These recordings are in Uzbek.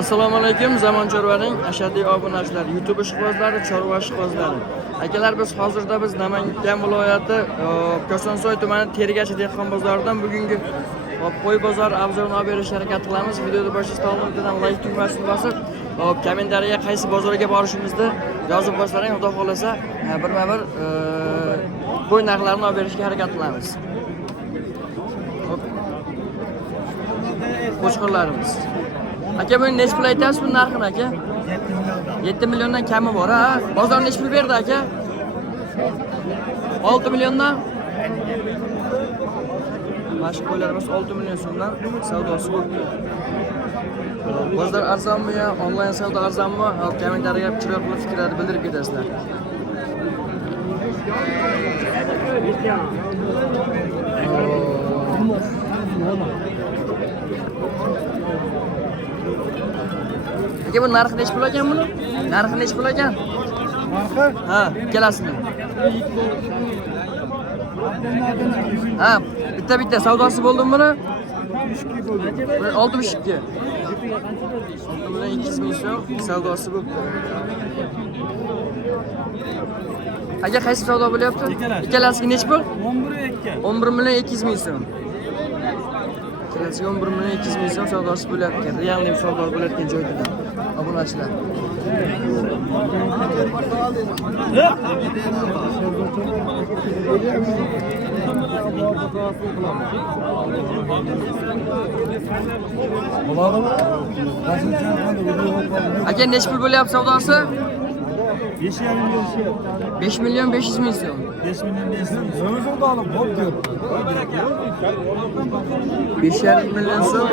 Assalomu alaykum, Zamon Chorvaning ashaddiy obunachilari, YouTube ishqibozlari, chorva ishqibozlari. Akalar, hozirda biz Namangan viloyati Kosonsoy tumani Tergachi dehqon bozoridan bugungi qo'y bozori obzorini olib berishga harakat qilamiz. Videoni boshlashdan oldin like tugmasini bosib, kommentariyaga qaysi bozorga borishimizni yozib qo'ysaring, xudo xolasa birma-bir qo'y narxlarini olib berishga harakat qilamiz. Qo'shqonlarimiz. Aka, buni necha pul aytasiz bu narxini aka? 7 milliondan kami bor, ha? Bozor necha pul berdi aka? 6 milliondan. Mashq qo'ylarimiz 6 million so'mdan savdosi bo'ldi. Bozor arzonmi yo, onlayn savdo arzonmi? Kommentariyaga chiroq qilib fikrlarni bildirib ketasizlar. Aka, bu narxi necha pul ekan buni? Narxi necha pul ekan? Narxi? Ha, ikkalasini. Ha, bitta savdosi bo'ldimi buni? 62 bo'ldi. 62. 6 million 200 ming so'm savdosi bo'ldi. Aka, qaysi savdo bo'lyapti? Ikkalasiga necha pul? 11 million 200 ming so'm. Ikkalasiga 11 million 200 ming so'm savdosi bo'lyapti. Realniy savdo bo'layotgan joyda. Obunachilar. Aka, necha pul bo'lyapti savdosi? 5 million 500 ming so'm. 5 million 500 ming so'm. O'zim olib bo'ldi. 5,5 million so'm.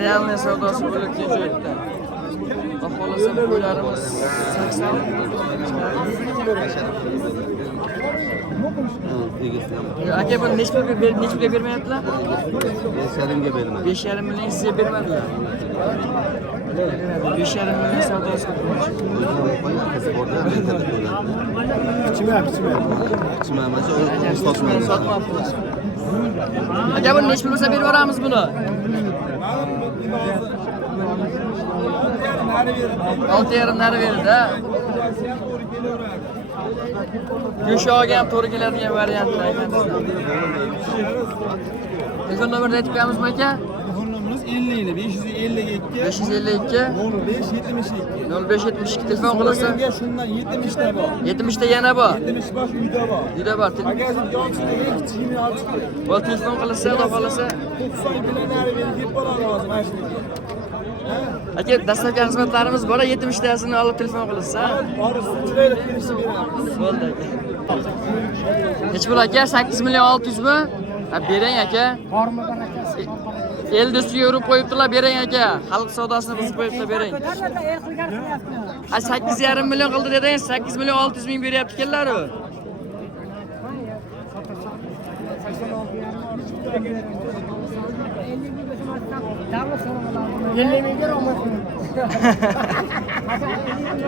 Realniy savdosi bo'layotgan joyda. Xohlasa qo'ylarimiz 80. Aka, buni necha pulga bermayaptilar? 5,5 ga bermadi. 5,5 million sizga bermadilar. 5,5 million savdosi bo'ldi. Sotmabmiz. Aka, buni necha pul bo'lsa berib yuboramiz buni? 6,5 nari berdi. Go'shog'i ham to'g'ri keladigan variantlar ekan bizda. Telefon nomerini aytib qo'yamizmi aka? Telefon nomerimiz 552 552 0572 telefon qilsa shundan 70 ta bor. 70 ta yana bor. 70 bosh uyda bor. Uyda bor. Agar yo'qchilik kichkina olib Bu telefon qilsa, xudo xolasa 90 bilan nari berib boradi hozir mashinaga. aka, dastlabki xizmatlarimiz bor, 70 tasini olib telefon qilsa. Orisi chiroyli kelishib beramiz. Bo'ldi aka. Necha pul aka? 8 million 600 mi? Ha, bering aka. Bormi barakasi? El do'stiga urib qo'yibdilar, bering aka. Xalq savdosini buzib qo'yibdilar, bering. Ha, 8,5 million qildi dedingiz, 8 million 600 ming beryapti ekanlar-ku.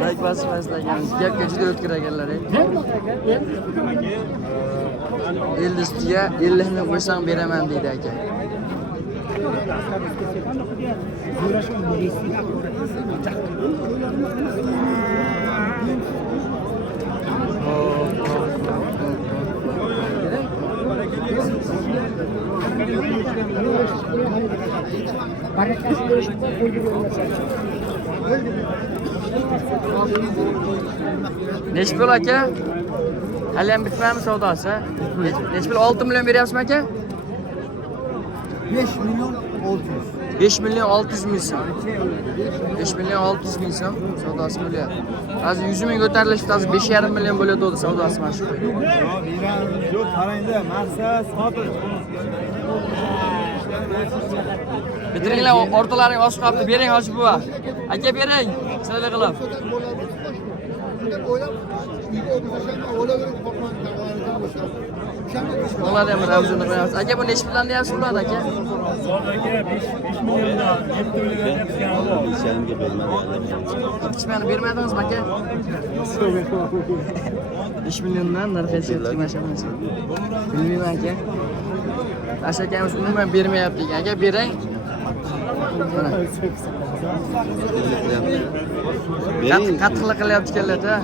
Like basmaslar, gapga juda o'tkir ekanlar. El do'stiga 50 ming qo'ysang beraman deydi aka. Necha pul aka? Hali ham bitmami savdosi? Necha pul? 6 million beryapsizmi aka? 5 million 600. 5 million 600 ming so'm. 5 million 600 ming so'm savdosi bo'lyapti. Hozir 100 ming ko'tarilishdi, hozir 5,5 million bo'lyapti savdosi mana shu. Yo'q, qarangda, maqsad sotish. Bitiringlar, o'rtalaring oshib qolibdi. Bering hoji buva. Aka, bering. Sizlar qilib. Ular ham ravzuni qo'yamiz. Aka, bu necha puldan deyapsiz ular aka? Aka 5 milliondan 7 million deyapsiz. 5,5 ga bermadi. Hech meni bermadingizmi aka? 5 milliondan narxga chiqdi mashinasi. Bilmayman aka. Aka akamiz umuman bermayapti ekan. Aka, bering. Qattiqlik qilyapti keladi, ha?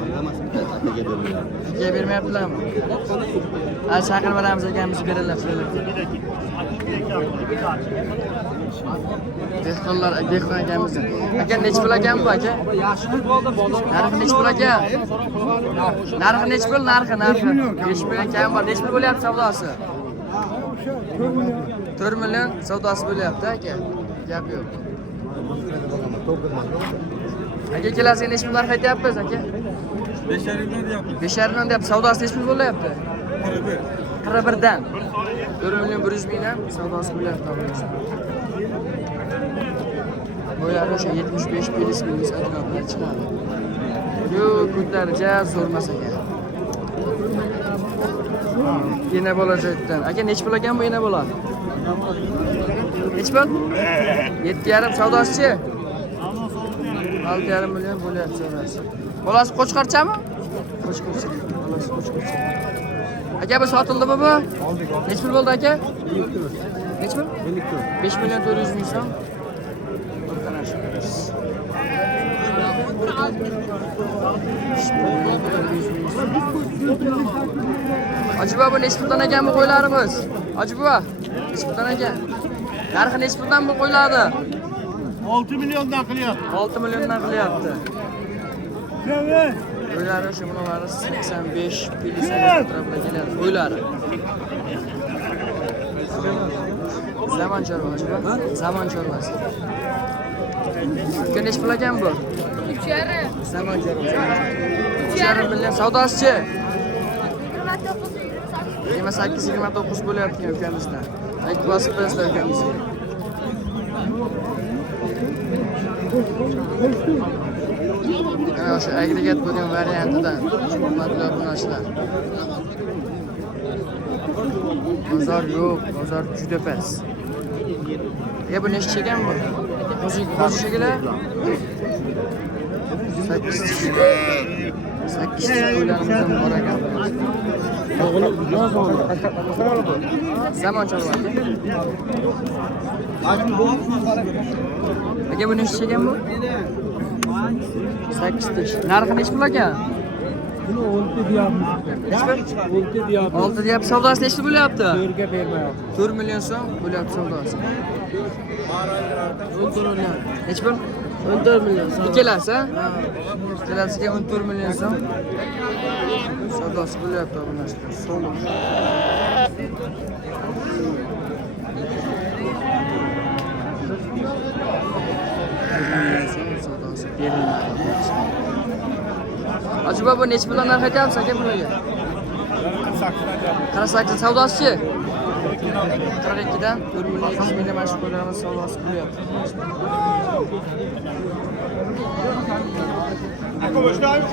Aka bermayaptilarmi? Ha, chaqirib beramiz akamiz beradilar, so'rayapti. Dehqonlar, dehqon akamiz. Aka nech pul ekan bu aka? Narxi nech pul aka? Narxi nech pul? Narxi. 5 million kam bor. Nech pul bo'lyapti savdosi? 4 million savdosi bo'lyapti aka. Gap yo'q. Aka kelasiga nech pul narx aytyapmiz aka? 5,5 million deyapti. Savdosi nech pul bo'lyapti? 41 dan. 4 million 100 mingdan savdosi bo'lyapti. Bo'ylari o'sha 75 50 ming atrofida chiqadi. Yo'q, ko'tarja zo'rmas ekan. Yana bola joydan. Aka nech pul ekan bu yana bola? Nech pul? 7,5 savdosi-chi? 6,5 million bo'lyapti savdosi. Bolasi qo'chqorchami? Qo'chqorcha. Bolasi qo'chqorcha. Aka bu sotildimi bu? Nech pul bo'ldi aka? Nech pul? 5 million 400 ming so'm. Ajiba bu nech puldan ekan bu qo'ylarimiz? Ajiba, nech puldan ekan? Narxi nech puldan bu qo'ylardi? 6 milliondan qilyapti. 6 milliondan qilyapti. Qo'ylari o'sha bunalari 85 50 atrofida keladi qo'ylari. Zaman chorvasi, zaman chorvasi. Nech pul ekan bu? 3,5. Zaman chorvasi. 3,5 million savdosi-chi? 28-29 bo'lyapti ukamizdan. Aytib bosib berasizlar ukamizga. Ana o'sha agregat bo'lgan variantidan hurmatli obunachilar. Bozor yo'q, bozor juda past. Bu nechta ekan bu? Qo'zi shekillar? 8 qo'ylarimiz ham bor ekan. Zaman chorvasi. Aka bu nechta ekan bu? 8 narxi nech pul ekan? 6 deyapmiz. 6 deyapti. Savdosi nechta bo'lyapti? 4 ga bermayapti. 4 million so'm bo'lyapti savdosi. 14 million. Nech pul? 14 million. Ikkalasi, ha? Ikkalasiga 14 million so'm. Savdosi bo'lyapti obunachilar. So'm. Savdosi berilmaydi. Ajiba bu nech puldan narx aytyapsiz aka bularga? 48 savdosi-chi? 42 dan 4 million 200 mingdan mana shu qo'ylarimiz savdosi bo'lyapti. Aka boshlaymiz.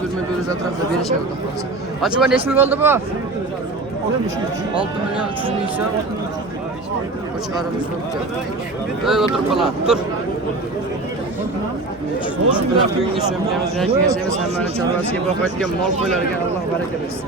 4 million 400 atrofida berishadi xudo xolasa. Ajiba nech pul bo'ldi bu? 6 million 300 ming so'm. Qo'chqorimiz bo'libdi. O'tirib qolar. Tur. Shu bilan bugungi so'mkamiz yakunlaymiz. Hammani chorvasiga boqayotgan mol qo'ylarga Alloh baraka bersin.